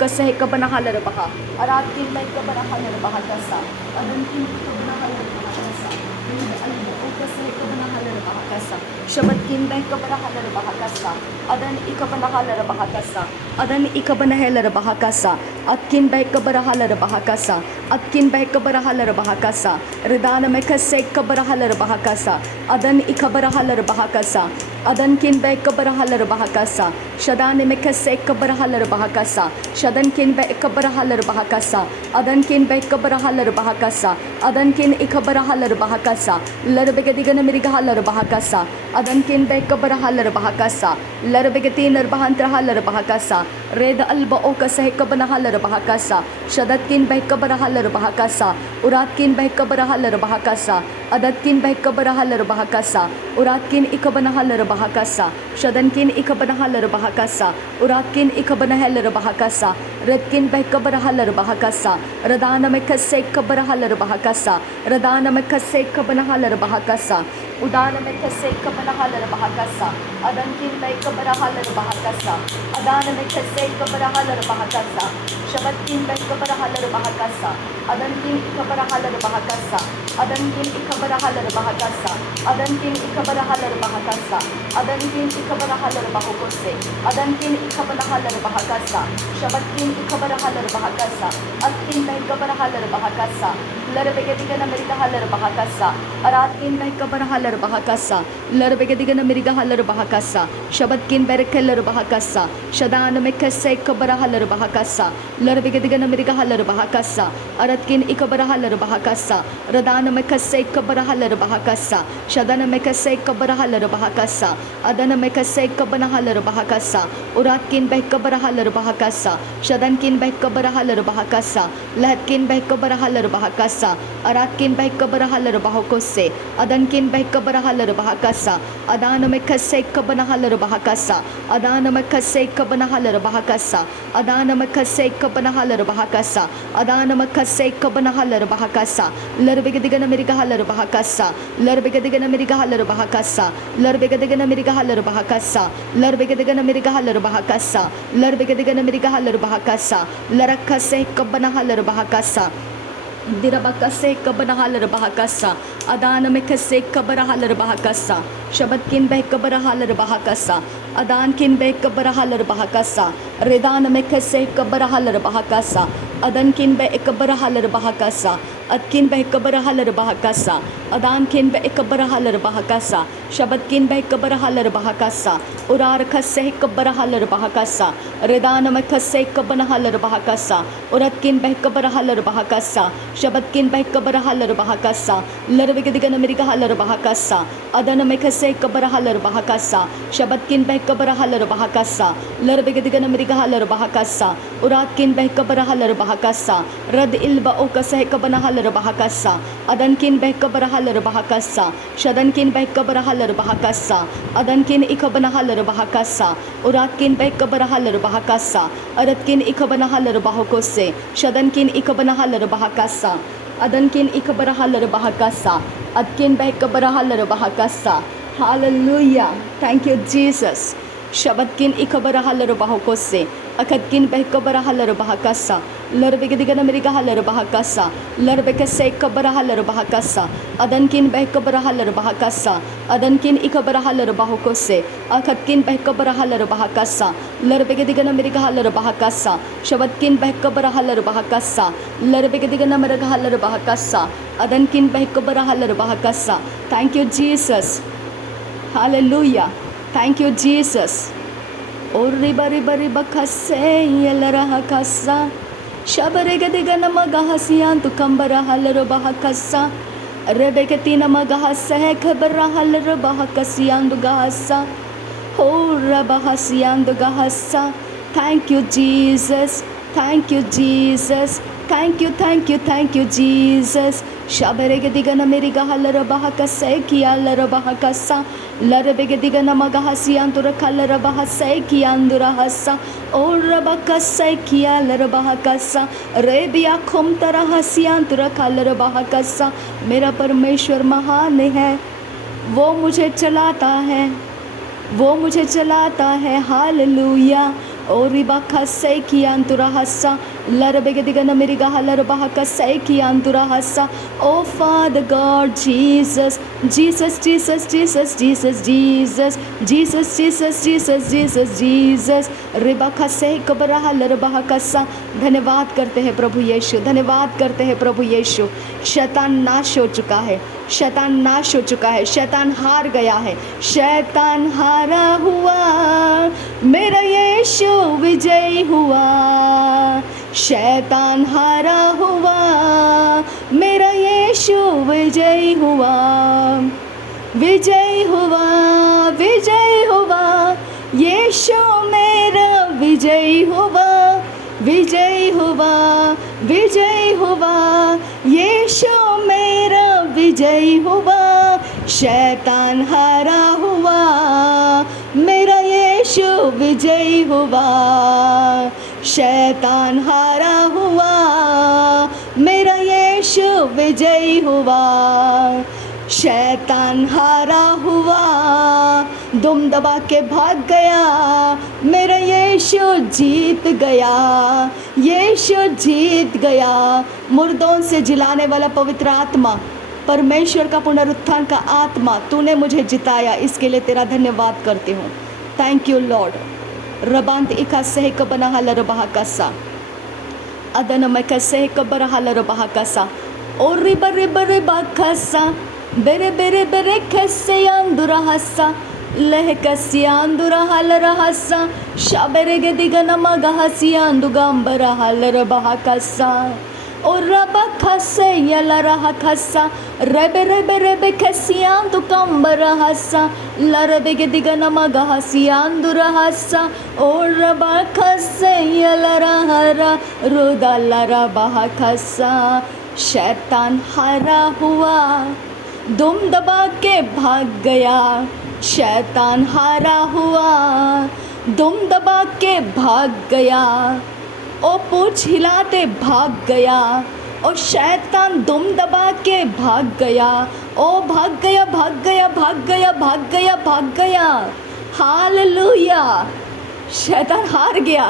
kasa kabana halar baha arat kin bai kabana halar baha kasa adan kin kabana halar baha kasa rid alba o kasa kabana halar baha kasa shabat kin bai kabana halar baha kasa adan ikabana halar baha kasa adan ikabana halar baha kasa atkin bai kabara halar baha kasa atkin bai kabara halar baha kasa ridana me kasa kabara halar baha kasa adan ikabara halar baha kasa adan kin bai kabara halar baha kasa shadane me kasa kabara halar baha kasa shadan kin bai kabara halar baha kasa adan kin bai kabara halar baha kasa adan kin ikabara halar baha kasa larbege digana miriga halar baha kasa adan kin bai kabara halar baha kasa larbege tinar bahantra halar baha kasa red alba o kasa kabana halar baha kasa shadat kin bai kabara halar baha kasa urat kin bai kabara halar baha kasa adat kin bai kabara halar baha kasa urat kin ikabana halar baha kasa shadan kin ikabana halar baha kasa urat kin ikabana halar baha kasa red kin bai kabara halar baha kasa radana me kase kabara halar baha kasa radana me kase kabana halar baha kasa udana me kase kabana halar baha kasa adan kin bai kabara halar baha kasa adana me kase kabara halar baha kasa shabat kin bai kabara halar baha kasa adan kin ikabara halar baha kasa adan kin ikabara halar baha kasa adan kin ikabara halar baha kasa adan kin ikabara halar baha kose adan kin ikabara halar baha kasa shabat kin ikabara halar baha kasa atkin bai kabara halar baha kasa larbege digana meriga halar baha kasa arat kin bai kabara halar baha kasa larbege digana meriga halar baha kasa shabat kin bai keller baha kasa shadana me kase kabara halar baha kasa larbege digana meriga halar baha kasa arat kin ikabara halar baha kasa radana me kase kabara halar baha kasa shadana me kase kabara halar baha kasa adana me kase kabana halar baha kasa urat kin bai kabara halar baha kasa shadan kin bai kabara halar baha kasa lahat kin bai kabara halar baha kasa arat kin bai kabara halar baha kose adan kin bai kabara halar baha kasa adana me kase kabana halar baha kasa adana me kase kabana halar baha kasa adana me kase kabana halar baha kasa adana me kase kabana halar baha kasa larbege digana meriga halar baha kasa larbege digana meriga halar baha kasa larbege digana meriga halar baha kasa larbege digana meriga halar baha kasa larbege digana meriga halar baha kasa larakase kabana halar baha kasa dirabakase kabana halar baha kasa adana me kase kabara halar baha kasa shabat kin bai kabara halar baha kasa adan kin bai kabara halar baha kasa redana me kase kabara halar baha kasa adan kin bai kabara halar baha kasa atkin bai kabara halar baha kasa adan kin bai kabara halar baha kasa shabat kin bai kabara halar baha kasa urar kase kabara halar baha kasa redana me kase kabana halar baha kasa urat kin bai kabara halar baha kasa shabat kin bai kabara halar baha kasa larvege digana meriga halar baha kasa adana me kase kabara halar baha kasa shabat kin bai kabara halar baha kasa larvege digana meriga halar baha kasa urat kin bai kabara halar baha kasa rad ilba o kase kabana halar baha kasa adan kin bai kabara halar baha kasa shadan kin bai kabara halar baha kasa adan kin ikabana halar baha kasa urat kin bai kabara halar baha kasa arat kin ikabana halar baha kose shadan kin ikabana halar baha kasa adan kin ikabara halar baha kasa atkin bai kabara halar baha kasa hallelujah thank you Jesus shabat kin ikabara halar baha kose akat kin bai kabara halar baha kasa larbege digana meriga halar baha kasa larbeke se kabara halar baha kasa adan kin bai kabara halar baha kasa adan kin ikabara halar baha kose akat kin bai kabara halar baha kasa larbege digana meriga halar baha kasa shabat kin bai kabara halar baha kasa larbege digana meriga halar baha kasa adan kin bai kabara halar baha kasa thank you Jesus hallelujah thank you Jesus orri bari bari bakase yelaraha kasa shabarege digana magahasiyan tu kambara halar baha kasa rebeke tina magahasa hai khabara halar baha kasiyan du gahasa ho rabahasiyan du gahasa thank you Jesus thank you Jesus thank you thank you thank you Jesus shabarege digana meriga halar baha kasa kiya baha kasa larabege digana magahasiyan tu rakhalar baha kiyan du rahasa और रबा किया लरबा कसा रेबिया खुम तरह हसियां तुरखा लरबा कसा मेरा परमेश्वर महान है वो मुझे चलाता है hallelujah O ribaka seki anturahasa. Larabegadiga miriga halarabahaka seki anturahasa. Oh Father God, Jesus, Jesus, Jesus, Jesus, Jesus, Jesus, Jesus, Jesus, Jesus, Jesus, Jesus. रिबाका से कबराहा लरबाहा सा। धन्यवाद करते हैं प्रभु यीशु, धन्यवाद करते हैं प्रभु यीशु। शैतान नाश हो चुका है, शैतान नाश हो चुका है, शैतान हार गया है, शैतान हारा हुआ, मेरा यीशु विजयी हुआ। शैतान हारा हुआ, मेरा यीशु विजयी हुआ, विजयी हुआ, विजयी हुआ। यीशु मेरा विजयी हुआ, विजयी हुआ, विजयी हुआ। यीशु मेरा विजयी हुआ, शैतान हारा हुआ, मेरा यीशु विजयी हुआ। शैतान हारा हुआ, मेरा यीशु विजयी हुआ। शैतान हारा हुआ, दुम दबा के भाग गया, मेरा यीशु जीत गया, यीशु जीत गया। मुर्दों से जिलाने वाला पवित्र आत्मा, परमेश्वर का पुनरुत्थान का आत्मा, तूने मुझे जिताया, इसके लिए तेरा धन्यवाद करती हूँ। Thank you Lord. रबांत इका सह कबना हल रबहा कसा अदन मैं कैसे कबर हल रबहा कसा और रिबा रिबा रिबा कसा बेरे बेरे बेरे कैसे अंदुरा हसा लह कसी अंदुरा हल रहसा शाबेरे गदिगन मगहसी अंदुगंबरा हल रबहा कसा और रबा खसे यला रहा खसा रेबे रेबे रेबे खसियां तो कंबर हसा लरबे के दिगन मगहसियां दुरा हसा और रबा खसे यला रहा रुदा लरा बहा खसा। शैतान हारा हुआ, दुम दबा के भाग गया, शैतान हारा हुआ, दुम दबा के भाग गया, ओ पूछ हिलाते भाग गया, और शैतान दुम दबा के भाग गया, ओ भाग गया भाग गया भाग गया भाग गया भाग गया। हालेलुया, शैतान हार गया।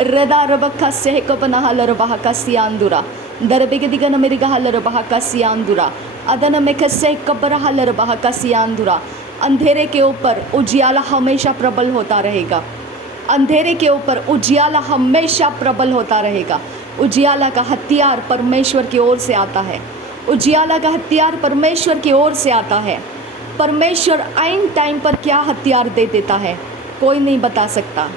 रदा रबका से को बना हल रबहा का सियांदुरा दरबे के दिगन मेरी हल रबहा का सियांदुरा अदन में कसे कबर हल रबहा का सियांदुरा। अंधेरे के ऊपर उजियाला हमेशा प्रबल होता रहेगा, अंधेरे के ऊपर उजियाला हमेशा प्रबल होता रहेगा। उजियाला का हथियार परमेश्वर की ओर से आता है, उजियाला का हथियार परमेश्वर की ओर से आता है। परमेश्वर आइन टाइम पर क्या हथियार दे देता है कोई नहीं बता सकता।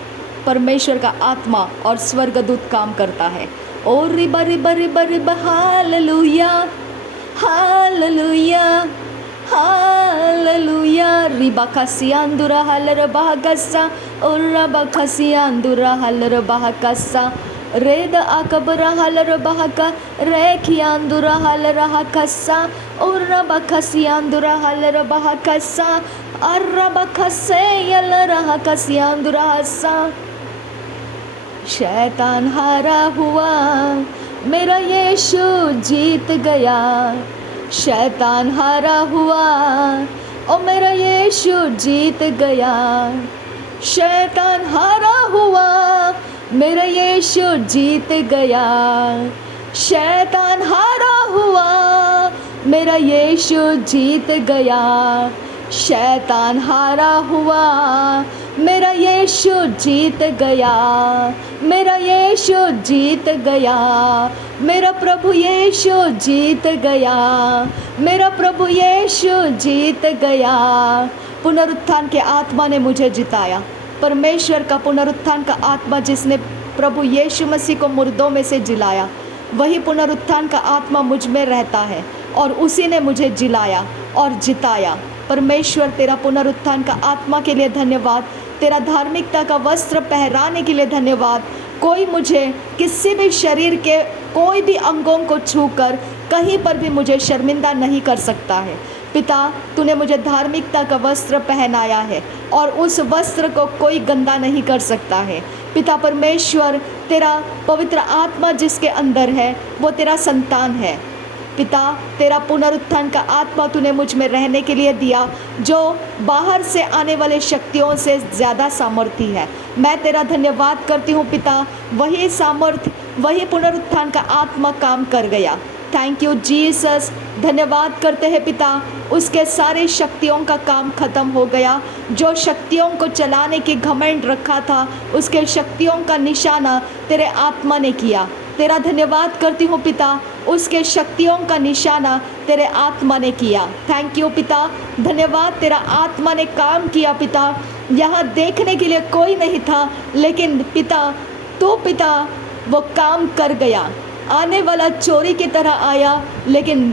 परमेश्वर का आत्मा और स्वर्गदूत काम करता है। ओ रिबा रिबा रिबा रिबा हालेलुया हालेलुया हालेलुया। रिबा खसियांदुरा हलर बहकसा और रबा खसियांदुरा हलर बहकसा रेद अकबरा हलर बहका रेखियांदुरा हलर हकसा और रबा खसियांदुरा हलर बहकसा और रबा खसे यलर हकसियांदुरा हसा। शैतान हारा हुआ, मेरा यीशु जीत गया। शैतान हारा हुआ, ओ मेरा यीशु जीत गया। शैतान हारा हुआ, मेरा यीशु जीत गया। शैतान हारा हुआ, मेरा यीशु जीत गया। शैतान हारा हुआ, मेरा यीशु जीत गया। मेरा यीशु जीत गया, मेरा प्रभु यीशु जीत गया, मेरा प्रभु यीशु जीत गया। पुनरुत्थान के आत्मा ने मुझे जिताया। परमेश्वर का पुनरुत्थान का आत्मा जिसने प्रभु यीशु मसीह को मुर्दों में से जिलाया, वही पुनरुत्थान का आत्मा मुझ में रहता है और उसी ने मुझे जिलाया और जिताया। परमेश्वर तेरा पुनरुत्थान का आत्मा के लिए धन्यवाद, तेरा धार्मिकता का वस्त्र पहराने के लिए धन्यवाद। कोई मुझे किसी भी शरीर के कोई भी अंगों को छूकर कहीं पर भी मुझे शर्मिंदा नहीं कर सकता है। पिता, तूने मुझे धार्मिकता का वस्त्र पहनाया है और उस वस्त्र को कोई गंदा नहीं कर सकता है। पिता परमेश्वर, तेरा पवित्र आत्मा जिसके अंदर है वो तेरा संतान है। पिता, तेरा पुनरुत्थान का आत्मा तूने मुझ में रहने के लिए दिया, जो बाहर से आने वाले शक्तियों से ज़्यादा सामर्थ्य है। मैं तेरा धन्यवाद करती हूँ पिता, वही सामर्थ्य, वही पुनरुत्थान का आत्मा काम कर गया। Thank you Jesus. धन्यवाद करते हैं पिता, उसके सारे शक्तियों का काम खत्म हो गया। जो शक्तियों को चलाने की घमंड रखा था, उसके शक्तियों का निशाना तेरे आत्मा ने किया। तेरा धन्यवाद करती हूँ पिता, उसके शक्तियों का निशाना तेरे आत्मा ने किया। थैंक यू पिता, धन्यवाद, तेरा आत्मा ने काम किया पिता। यहाँ देखने के लिए कोई नहीं था, लेकिन पिता, तो पिता वो काम कर गया। आने वाला चोरी की तरह आया, लेकिन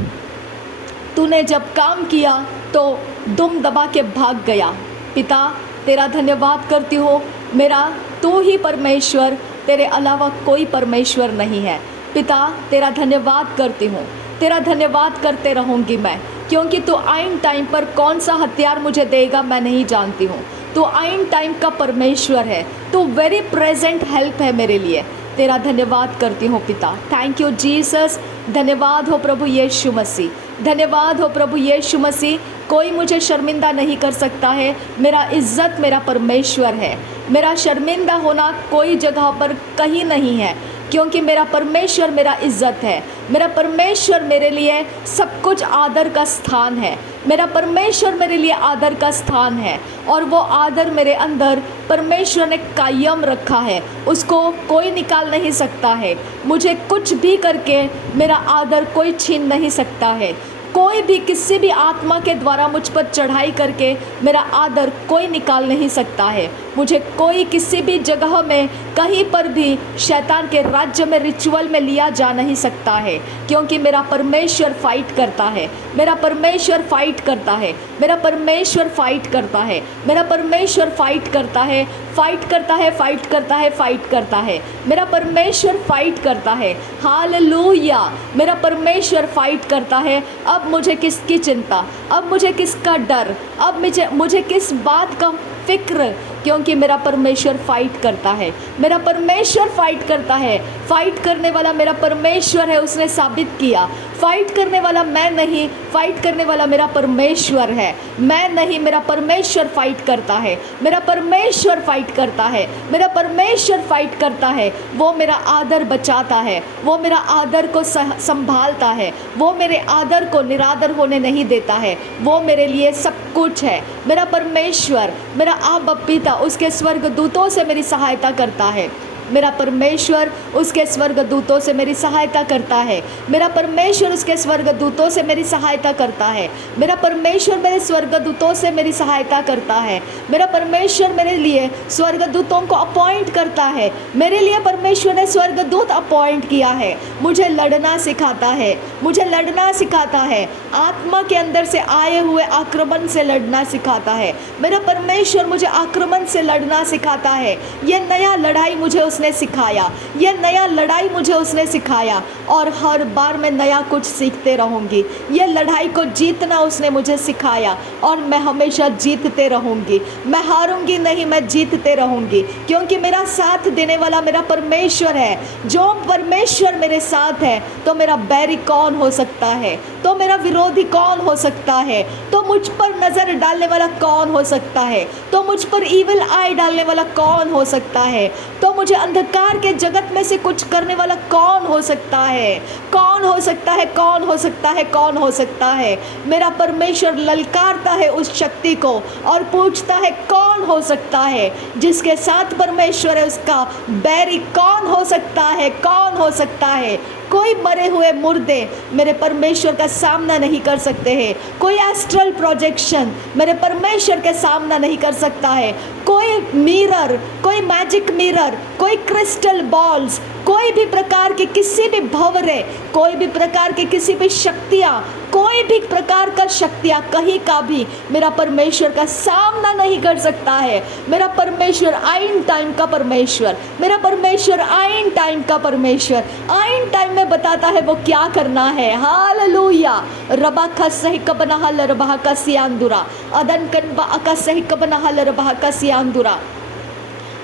तूने जब काम किया तो दुम दबा के भाग गया। पिता, तेरा धन्यवाद करती हो। मेरा तू ही परमेश्वर, तेरे अलावा कोई परमेश्वर नहीं है। पिता, तेरा धन्यवाद करती हूँ, तेरा धन्यवाद करते रहूँगी मैं, क्योंकि तू आइन टाइम पर कौन सा हथियार मुझे देगा मैं नहीं जानती हूँ। तू आइन टाइम का परमेश्वर है, तू वेरी प्रेजेंट हेल्प है मेरे लिए। तेरा धन्यवाद करती हूँ पिता। Thank you Jesus. धन्यवाद हो प्रभु यीशु मसीह, धन्यवाद हो प्रभु यीशु मसीह। कोई मुझे शर्मिंदा नहीं कर सकता है। मेरा इज़्ज़त मेरा परमेश्वर है। मेरा शर्मिंदा होना कोई जगह पर कहीं नहीं है, क्योंकि मेरा परमेश्वर मेरा इज़्ज़त है। मेरा परमेश्वर मेरे लिए सब कुछ आदर का स्थान है। मेरा परमेश्वर मेरे लिए आदर का स्थान है, और वो आदर मेरे अंदर परमेश्वर ने कायम रखा है, उसको कोई निकाल नहीं सकता है। मुझे कुछ भी करके मेरा आदर कोई छीन नहीं सकता है। कोई भी किसी भी आत्मा के द्वारा मुझ पर चढ़ाई करके मेरा आदर कोई निकाल नहीं सकता है। मुझे कोई किसी भी जगह में कहीं पर भी शैतान के राज्य में रिचुअल में लिया जा नहीं सकता है, क्योंकि मेरा परमेश्वर फाइट करता है। मेरा परमेश्वर फाइट करता है। मेरा परमेश्वर फाइट करता है। मेरा परमेश्वर फाइट करता है। फाइट करता है, फाइट करता है, फाइट करता है। मेरा परमेश्वर फाइट करता है। हालेलुया। मेरा परमेश्वर फाइट करता है। अब मुझे किसकी चिंता, अब मुझे किसका डर, अब मुझे किस बात का फिक्र, क्योंकि मेरा परमेश्वर फाइट करता है। मेरा परमेश्वर फाइट करता है। फाइट करने वाला मेरा परमेश्वर है, उसने साबित किया। फाइट करने वाला मैं नहीं, फाइट करने वाला मेरा परमेश्वर है। मैं नहीं, मेरा परमेश्वर फाइट करता है। मेरा परमेश्वर फाइट करता है। मेरा परमेश्वर फाइट करता है। वो मेरा आदर बचाता है। वो मेरा आदर को संभालता है। वो मेरे आदर को निरादर होने नहीं देता है। वो मेरे लिए सब कुछ है। मेरा परमेश्वर, मेरा आबा पिता, उसके स्वर्गदूतों से मेरी सहायता करता है। मेरा परमेश्वर उसके स्वर्गदूतों से मेरी सहायता करता है। मेरा परमेश्वर उसके स्वर्गदूतों से मेरी सहायता करता है। मेरा परमेश्वर मेरे स्वर्गदूतों से मेरी सहायता करता है। मेरा परमेश्वर मेरे लिए स्वर्गदूतों को अपॉइंट करता है। मेरे लिए परमेश्वर ने स्वर्गदूत अपॉइंट किया है। मुझे लड़ना सिखाता है। मुझे लड़ना सिखाता है। आत्मा के अंदर से आए हुए आक्रमण से लड़ना सिखाता है। मेरा परमेश्वर मुझे आक्रमण से लड़ना सिखाता है। ये नया लड़ाई मुझे उसने सिखाया। ये नया लड़ाई मुझे उसने सिखाया, और हर बार मैं नया कुछ सीखते रहूँगी। ये लड़ाई को जीतना उसने मुझे सिखाया, और मैं हमेशा जीतते रहूँगी। मैं हारूंगी नहीं, मैं जीतते रहूँगी, क्योंकि मेरा साथ देने वाला मेरा परमेश्वर है। जो परमेश्वर मेरे साथ है, तो मेरा बैरी कौन हो सकता है? तो मेरा विरोधी कौन हो सकता है? तो मुझ पर नज़र डालने वाला कौन हो सकता है? तो मुझ पर ईविल आई डालने वाला कौन हो सकता है? तो मुझे अंधकार के जगत में से कुछ करने वाला कौन हो सकता है? कौन हो सकता है? कौन हो सकता है? कौन हो सकता है? मेरा परमेश्वर ललकारता है उस शक्ति को और पूछता है, कौन हो सकता है? जिसके साथ परमेश्वर है, उसका बैरी कौन हो सकता है? कौन हो सकता है? कोई मरे हुए मुर्दे मेरे परमेश्वर का सामना नहीं कर सकते हैं। कोई एस्ट्रल प्रोजेक्शन मेरे परमेश्वर के सामना नहीं कर सकता है। कोई मिरर, कोई मैजिक मिरर, कोई क्रिस्टल बॉल्स, कोई भी प्रकार के किसी भी भंवरे, कोई भी प्रकार के किसी भी शक्तियाँ, कोई भी प्रकार का शक्तियाँ कहीं का भी मेरा परमेश्वर का सामना नहीं कर सकता है। मेरा परमेश्वर आइन टाइम का परमेश्वर, मेरा परमेश्वर आइन टाइम का परमेश्वर, आइन टाइम में बताता है वो क्या करना है। हालेलुया। रबा खसही कबनहल रबा कसियांदुरा अदन कनबा अकसही कबनहल रबा कसियांदुरा।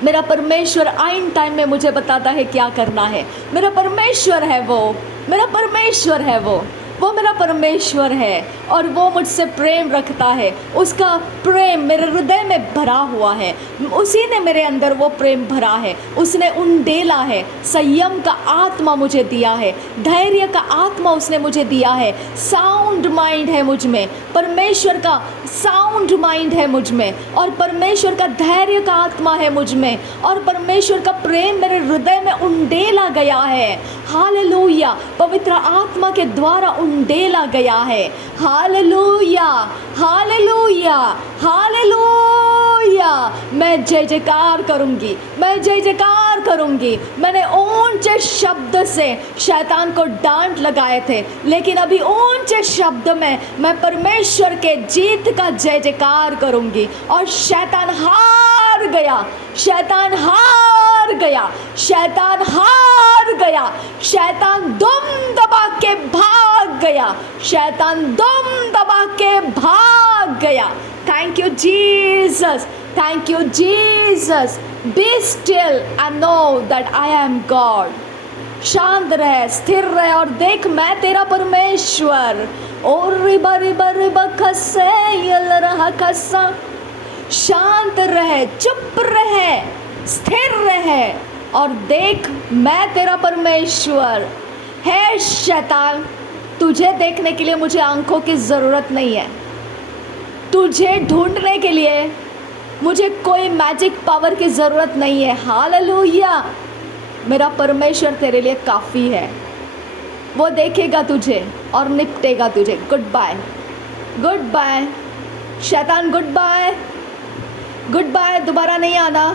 मेरा परमेश्वर आइन टाइम में मुझे बताता है क्या करना है। मेरा परमेश्वर है वो, मेरा परमेश्वर है वो। वो मेरा परमेश्वर है और वो मुझसे प्रेम रखता है। उसका प्रेम मेरे हृदय में भरा हुआ है, उसी ने मेरे अंदर वो प्रेम भरा है। उसने उंडेला है, संयम का आत्मा मुझे दिया है, धैर्य का आत्मा उसने मुझे दिया है। साउंड माइंड है मुझ में, परमेश्वर का साउंड माइंड है मुझ में, और परमेश्वर का धैर्य का आत्मा है मुझ में, और परमेश्वर का प्रेम मेरे हृदय में उंडेला गया है। हालेलुया, पवित्र आत्मा के द्वारा उंडेला गया है। हालेलुया, हालेलुया, हालेलुया। मैं जय जयकार करूंगी, मैं जय जयकार करूंगी। मैंने ऊंचे शब्द से शैतान को डांट लगाए थे, लेकिन अभी ऊंचे शब्द में मैं परमेश्वर के जीत का जय जयकार करूंगी। और शैतान हार गया, शैतान हार गया, शैतान हार गया, शैतान दुम दबा के भाग गया, शैतान दुम दबा के भाग गया। Thank you Jesus, thank you Jesus. Be still and know that I am God. शांत रह, स्थिर रह और देख मैं तेरा परमेश्वर। और रिबा रिबा रिबा खसे यल रहा खसा। शांत रह, चुप रह, स्थिर रह और देख मैं तेरा परमेश्वर। है शैतान, तुझे देखने के लिए मुझे आंखों की ज़रूरत नहीं है। तुझे ढूंढने के लिए मुझे कोई मैजिक पावर की ज़रूरत नहीं है। हालेलुया, मेरा परमेश्वर तेरे लिए काफ़ी है। वो देखेगा तुझे और निपटेगा तुझे। गुड बाय, गुड बाय शैतान, गुड बाय, गुड बाय। दोबारा नहीं आना,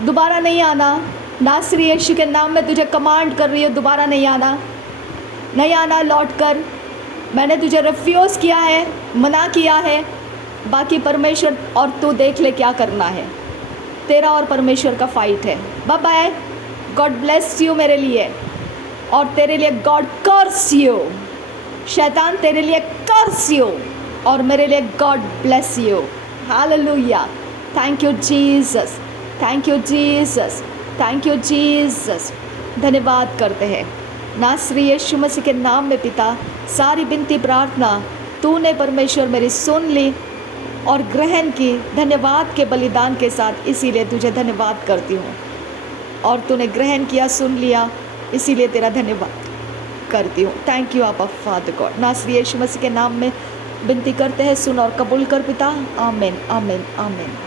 दोबारा नहीं आना। नासरी यीशु के नाम में तुझे कमांड कर रही हूँ, दोबारा नहीं आना, नहीं आना, लौट कर। मैंने तुझे रिफ्यूज़ किया है, मना किया है। बाकी परमेश्वर और तू देख ले क्या करना है। तेरा और परमेश्वर का फाइट है। Bye bye, God bless you मेरे लिए, और तेरे लिए गॉड कर्स यू। शैतान तेरे लिए कर्स यू, और मेरे लिए God bless you. Hallelujah, thank you Jesus, thank you Jesus, thank you Jesus. धन्यवाद करते हैं नासरी यीशु मसीह के नाम में। पिता, सारी विनती प्रार्थना तूने परमेश्वर मेरी सुन ली और ग्रहण की, धन्यवाद के बलिदान के साथ। इसीलिए तुझे धन्यवाद करती हूँ, और तूने ग्रहण किया, सुन लिया, इसीलिए तेरा धन्यवाद करती हूँ। थैंक यू आपा फादर गॉड। नासरी यीशु मसीह के नाम में विनती करते हैं, सुन और कबूल कर पिता। आमीन, आमीन, आमीन।